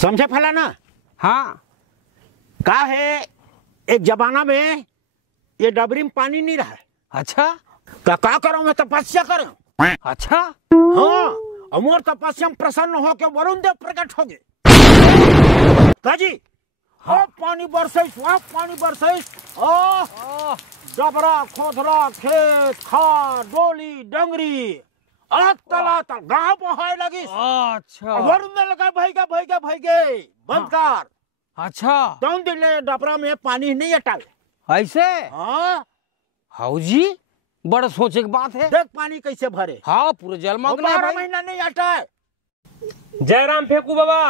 समझे फलाना? हाँ। का है एक जमाना में ये डबरी में पानी नहीं रहा। अच्छा। का करो मैं तपस्या करूं। अच्छा। हाँ, अमोर तपस्या में प्रसन्न हो के वरुण देव प्रकट हो गए। काजी हाँ। पानी बरसाइस, पानी बरसाइस। डबरा खोदरा खेत खार डोली डंगरी तला तल गाँव बहाए लगी। अच्छा। वरुण ने लगा भाई बंद कर। अच्छा। कौन दिले डबरा में पानी नहीं अटल ऐसे? हाँ हाउ जी, बड़ा सोचे की बात है। देख पानी कैसे भरे। हाँ पूरे जलमग्न है 12 महीना नहीं अटा है। जयराम फेंकू बाबा।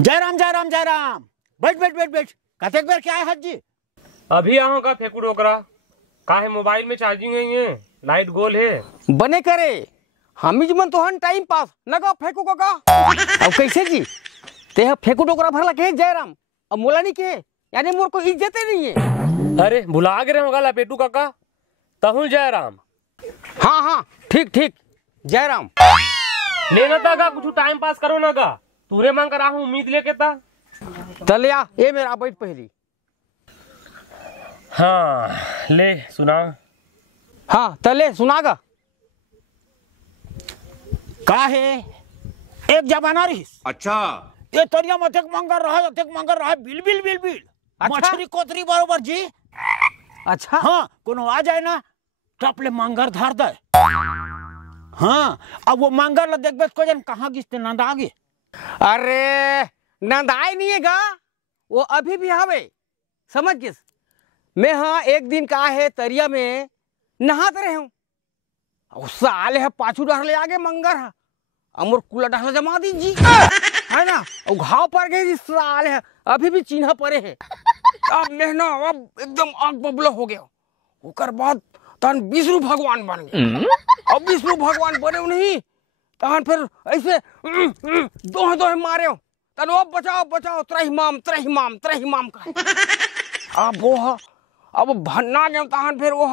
जयराम जयराम जयराम। बैठ बैठ बैठ बैठ। कतेक बेर क्या है हज अभी आओ का फेंकू डोकरा का है, मोबाइल में चार्जिंग है, लाइट गोल है बने करे। हम ही मन तो हन टाइम पास न का फेंकू का अब कैसे जी ते फेंकू डोकरा भरला के जयराम अब मोला नहीं के, यानी मोर को इज्जत नहीं है। अरे भुला गए होगा लपेटू काका तहु जयराम। हाँ हाँ ठीक ठीक जयराम। लेना था का कुछ टाइम पास करो ना का तूरे मांग कर हूँ उम्मीद लेके था। तलिया ये मेरा बैठ पहली। हाँ ले सुना। हाँ तले सुनागा। का है एक जमाना रही। अच्छा। ये तरिया में अतेक मंगर रहा बिल बिल बिल बिल। अच्छा? मछली कोतरी बरोबर जी। अच्छा। हाँ कोनो आ जाए ना टपले मंगर धार दे। हाँ अब वो मंगर ला देख को जन कहाँ गिसते नंद आगे। अरे नंदाई नहीं है गा, वो अभी भी हवे समझ किस। मैं हाँ एक दिन का है तरिया में नहाते रहे हूँ, साले है पाछू डहले आगे मंगर है अमर कुला डहला जमा दीजिए है ना। और घाव पर गए साले है अभी भी चिन्ह पड़े है। अब मैं ना अब एकदम आग बबला हो गया। ओकर बाद तन विष्णु भगवान बन गए। अब विष्णु भगवान बने नहीं तहन फिर ऐसे दोहे दोहे मारे तन वो बचाओ बचाओ त्रहिमाम त्रहिमाम त्रहिमाम का। अब वो अब भन्ना गया तहन फिर वो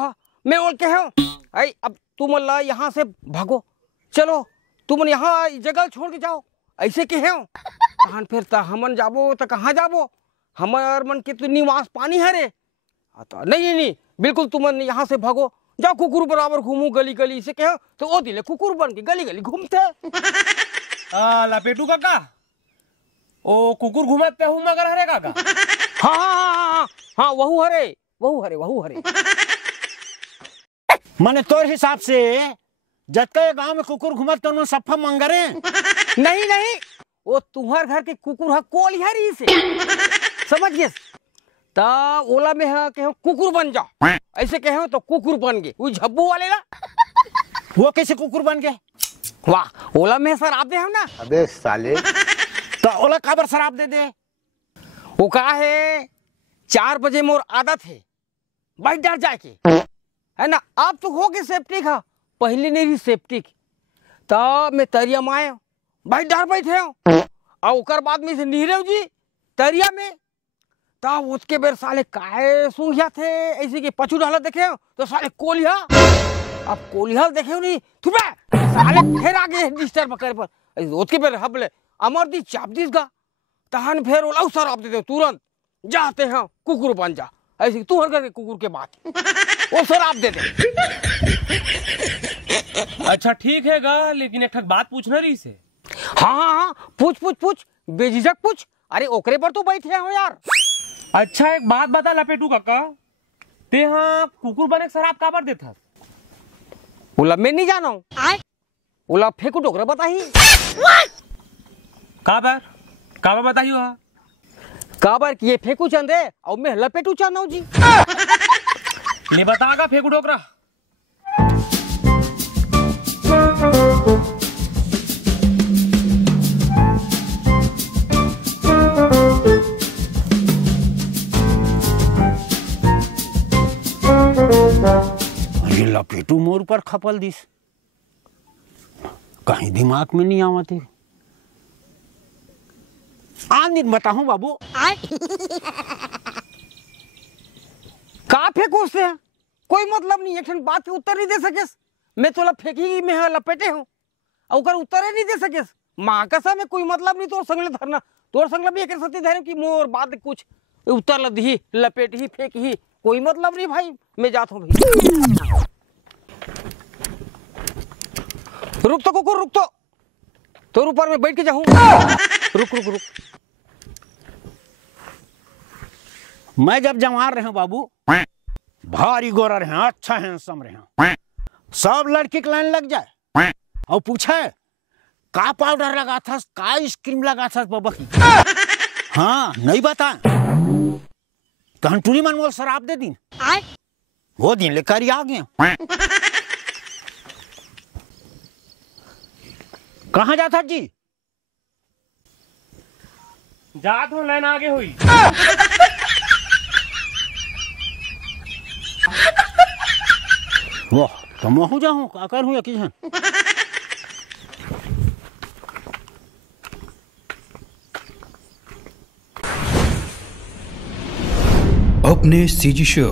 मैं बोल के हूँ आई अब तुम अल्लाह यहाँ से भागो, चलो तुम यहाँ जगह छोड़ के जाओ ऐसे के है। तहन फिर हमन जाबो तो कहाँ जाबो, हमार मन के तो निवास पानी है रे। तो नहीं नहीं बिल्कुल तुम यहाँ से भागो जाओ, कुकुर बराबर घूमू गली गली से कहो तो वो दिले कुकुर बन के गली गली घूमते। लपेटू काका ओ कुकुर घुमाते हूँ मगर हरे काका। हाँ हाँ हाँ हाँ हाँ वहू हरे वहू हरे वहू हरे। माने तोर हिसाब से जतके गांव में कुकुर घुमत तो सफा मंगरे। नहीं नहीं वो तुम्हार घर के कुकुर है कोलिहरी से समझ गए। ता ओला में है कहो कुकुर बन जाओ ऐसे कहो तो कुकुर बन गए वो झब्बू वाले ना। वो कैसे कुकुर बन गए? वाह ओला में शराब दे हम ना। अबे साले तो ओला काबर शराब दे दे? वो कहा है 4 बजे मोर आदत है बैठ डर जाके है ना। आप तो हो गए सेप्टिक है पहले नहीं सेप्टिक। तब मैं तरिया में आया भाई डर बैठे और ओकर बाद में से नीरव जी तरिया में तब उसके बेर साले काहे सूंघिया थे ऐसे के पछू डाला देखे तो साले कोलिया। अब कोलिया देखे नहीं थुबे साले फिर आगे डिस्टर्ब करे पर उसके बेर हबले अमर दी चाप दिस गा तहन फिर ओला शराब दे दे तुरंत जाते हैं कुकुर बन जा ऐसे तू हर करके कुकुर के बात वो शराब दे दे। अच्छा ठीक है गा, लेकिन एक बात पूछना रही से। हाँ हाँ हाँ पूछ पूछ पूछ बेझिझक पूछ। अरे ओकरे पर तो बैठे हो यार। अच्छा एक बात बता लपेटू काका ते हाँ कुकुर बने शराब काबर देता? बोला मैं नहीं जाना हूँ बोला फेंकू डोकरा बताही काबर बताइयो हा काबर कि ये फेंकू चंदे और मैं लपेटू चाहता हूँ जी। ले बतागा फेंकू डोकरा। ये लपेटू मोर पर खपल दिस कहीं दिमाग में नहीं आवते। आंधी बताऊं बाबू का फेंको उससे कोई मतलब नहीं। एक बात के उत्तर नहीं दे सके। मैं तो फेंकी में लपेटे हूँ और उत्तर नहीं दे सके। माँ कसम में कोई मतलब नहीं तो संगले धरना तोर संग लबी कर सकती धरे कि मोर बाद कुछ उतर लदी लपेट ही फेंक ही कोई मतलब नहीं भाई। मैं जाता हूँ भाई। रुक तो कुकुर रुक तो तोर ऊपर में बैठ के जाऊँ। रुक रुक रुक। मैं जब जवान रहे बाबू भारी गोरा रहे अच्छा हैंडसम रहे सब लड़की की लाइन लग जाए और पूछे का पाउडर लगा था का क्रीम लगा था बाबा की। हाँ नहीं बता टूरी मन मोल शराब दे दिन वो दिन लेकर आ गया। कहाँ जाता जी? जात हो लाइन आगे हुई। वाह तो मैं जाऊँ का कर हूँ या किसान। अपने सीजी शो